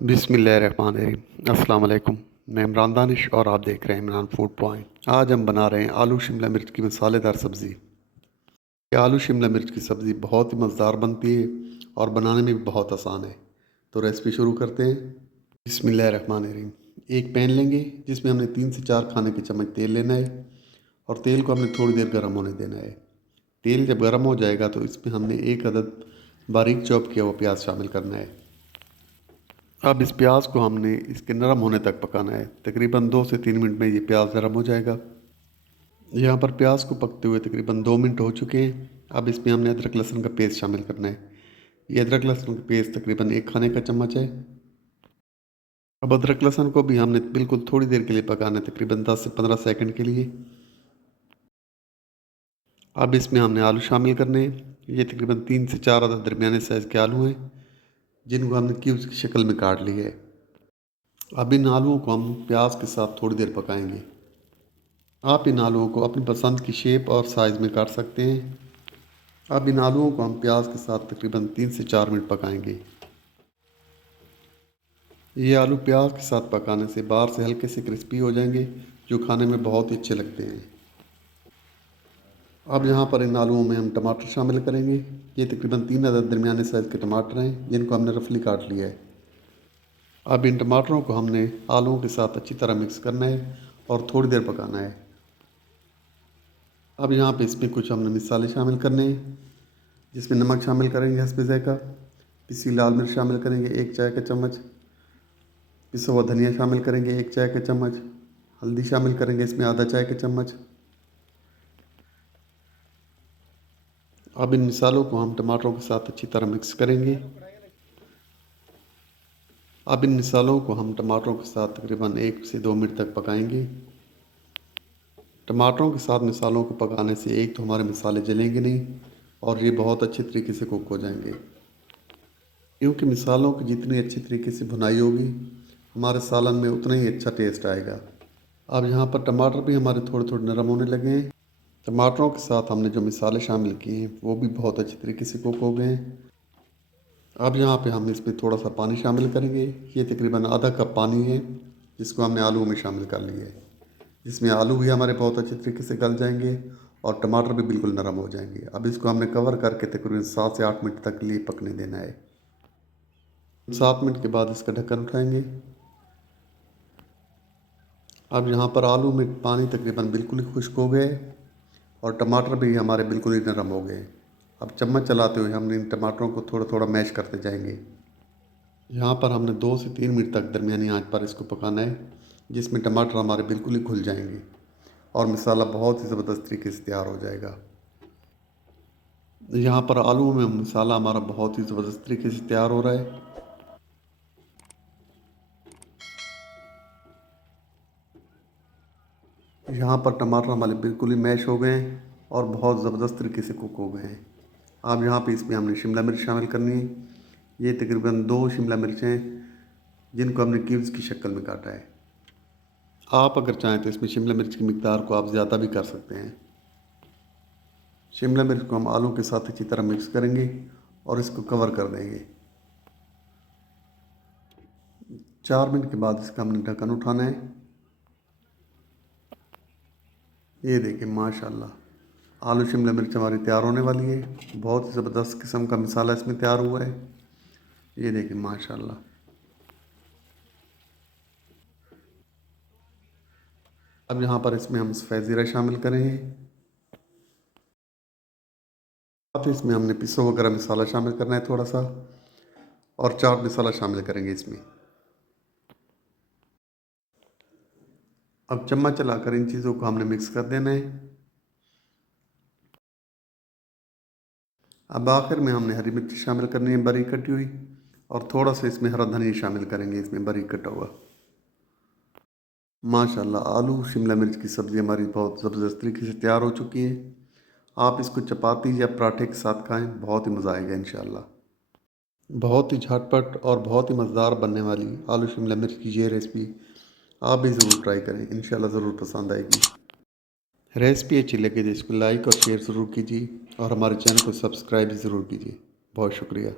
बिस्मिल्लाहिर्रहमानिर्रहीम। अस्सलाम वालेकुम। मैं इमरान दानिश और आप देख रहे हैं इमरान फूड पॉइंट। आज हम बना रहे हैं आलू शिमला मिर्च की मसालेदार सब्ज़ी। ये आलू शिमला मिर्च की सब्ज़ी बहुत ही मज़ेदार बनती है और बनाने में भी बहुत आसान है। तो रेसिपी शुरू करते हैं। बिस्मिल्लाहिर्रहमानिर्रहीम। एक पैन लेंगे जिसमें हमने 3 से 4 खाने के चम्मच तेल लेना है और तेल को हमने थोड़ी देर गर्म होने देना है। तेल जब गर्म हो जाएगा तो इसमें हमने 1 अदद बारीक चॉप किया हुआ प्याज शामिल करना है। अब इस प्याज को हमने इसके नरम होने तक पकाना है। तकरीबन 2 से 3 मिनट में ये प्याज नरम हो जाएगा। यहाँ पर प्याज को पकते हुए तकरीबन 2 मिनट हो चुके हैं। अब इसमें हमने अदरक लहसुन का पेस्ट शामिल करना है। ये अदरक लहसुन का पेस्ट तकरीबन 1 खाने का चम्मच है। अब अदरक लहसुन को भी हमने बिल्कुल थोड़ी देर के लिए पकाना है, तकरीबन 10 से 15 सेकंड के लिए। अब इसमें हमने आलू शामिल करने हैं। ये तकरीबन 3 से 4 अदद दरमियाने साइज़ के आलू हैं जिनको हमने क्यूब्स की शक्ल में काट लिया है। अब इन आलूओं को हम प्याज के साथ थोड़ी देर पकाएंगे। आप इन आलूओं को अपनी पसंद की शेप और साइज़ में काट सकते हैं। अब इन आलूओं को हम प्याज के साथ तकरीबन 3 से 4 मिनट पकाएंगे। ये आलू प्याज के साथ पकाने से बाहर से हल्के से क्रिस्पी हो जाएंगे, जो खाने में बहुत ही अच्छे लगते हैं। अब यहाँ पर इन आलूओं में हम टमाटर शामिल करेंगे। ये तकरीबन 3 अदद दरमियाने साइज़ के टमाटर हैं जिनको हमने रफली काट लिया है। अब इन टमाटरों को हमने आलूओं के साथ अच्छी तरह मिक्स करना है और थोड़ी देर पकाना है। अब यहाँ पे इसमें कुछ हमने मसाले शामिल करने हैं, जिसमें नमक शामिल करेंगे हस्बे ज़ायक़ा, पिसी लाल मिर्च शामिल करेंगे 1 चाय का चम्मच, पिसा हुआ धनिया शामिल करेंगे 1 चाय का चम्मच, हल्दी शामिल करेंगे इसमें आधा चाय का चम्मच। अब इन मिसालों को हम टमाटरों के साथ अच्छी तरह मिक्स करेंगे। अब इन मिसालों को हम टमाटरों के साथ तकरीबन 1 से 2 मिनट तक पकाएंगे। टमाटरों के साथ मिसालों को पकाने से एक तो हमारे मसाले जलेंगे नहीं और ये बहुत अच्छे तरीके से कुक हो जाएंगे, क्योंकि मिसालों की जितनी अच्छी तरीके से भुनाई होगी हमारे सालन में उतना ही अच्छा टेस्ट आएगा। अब यहाँ पर टमाटर भी हमारे थोड़े थोड़े नरम होने लगे हैं। टमाटरों के साथ हमने जो मिसाले शामिल किए हैं वो भी बहुत अच्छी तरीके से कुक हो गए हैं। अब यहाँ पे हम इसमें थोड़ा सा पानी शामिल करेंगे। ये तकरीबन आधा कप पानी है जिसको हमने आलू में शामिल कर लिया है। इसमें आलू भी हमारे बहुत अच्छे तरीके से गल जाएंगे और टमाटर भी बिल्कुल नरम हो जाएंगे। अब इसको हमने कवर करके तकरीबन 7 से 8 मिनट तक के लिए पकने देना है। 7 मिनट के बाद इसका ढक्कन उठाएंगे। अब यहाँ पर आलू में पानी तकरीबन बिल्कुल ही खुश्क हो गए और टमाटर भी हमारे बिल्कुल ही नरम हो गए। अब चम्मच चलाते हुए हमने इन टमाटरों को थोड़ा थोड़ा मैश करते जाएंगे। यहाँ पर हमने 2 से 3 मिनट तक दरमियानी आंच पर इसको पकाना है, जिसमें टमाटर हमारे बिल्कुल ही घुल जाएंगे और मसाला बहुत ही ज़बरदस्त तरीके से तैयार हो जाएगा। यहाँ पर आलू में मसाला हमारा बहुत ही ज़बरदस्त तरीके से तैयार हो रहा है। यहाँ पर टमाटर हमारे बिल्कुल ही मैश हो गए हैं और बहुत ज़बरदस्त तरीके से कुक हो गए हैं। अब यहाँ पे इसमें हमने शिमला मिर्च शामिल करनी है। ये तकरीबन 2 शिमला मिर्च हैं जिनको हमने क्यूब्स की शक्ल में काटा है। आप अगर चाहें तो इसमें शिमला मिर्च की मिकदार को आप ज़्यादा भी कर सकते हैं। शिमला मिर्च को हम आलू के साथ अच्छी तरह मिक्स करेंगे और इसको कवर कर देंगे। 4 मिनट के बाद इसका हमने ढक्कन उठाना है। ये देखिए माशाल्लाह आलू शिमला मिर्च हमारी तैयार होने वाली है। बहुत ही ज़बरदस्त किस्म का मसाला इसमें तैयार हुआ है। ये देखिए माशाल्लाह। अब यहाँ पर इसमें हम सफ़ेद ज़ीरा शामिल करेंगे। साथ ही इसमें हमने पिसा हुआ गरम मसाला शामिल करना है थोड़ा सा, और चाट मसाला शामिल करेंगे इसमें। अब चम्मच चलाकर इन चीज़ों को हमने मिक्स कर देना है। अब आखिर में हमने हरी मिर्च शामिल करनी है बारीक कटी हुई, और थोड़ा सा इसमें हरा धनिया शामिल करेंगे इसमें बारीक कटा हुआ। माशाल्लाह आलू शिमला मिर्च की सब्ज़ी हमारी बहुत ज़बरदस्त तरीके से तैयार हो चुकी है। आप इसको चपाती या पराठे के साथ खाएं, बहुत ही मज़ा आएगा इंशाल्लाह। बहुत ही झटपट और बहुत ही मज़ेदार बनने वाली आलू शिमला मिर्च की ये रेसिपी आप भी ज़रूर ट्राई करें, इंशाल्लाह ज़रूर पसंद आएगी। रेसिपी अच्छी लगे तो इसको लाइक और शेयर ज़रूर कीजिए और हमारे चैनल को सब्सक्राइब ज़रूर कीजिए। बहुत शुक्रिया।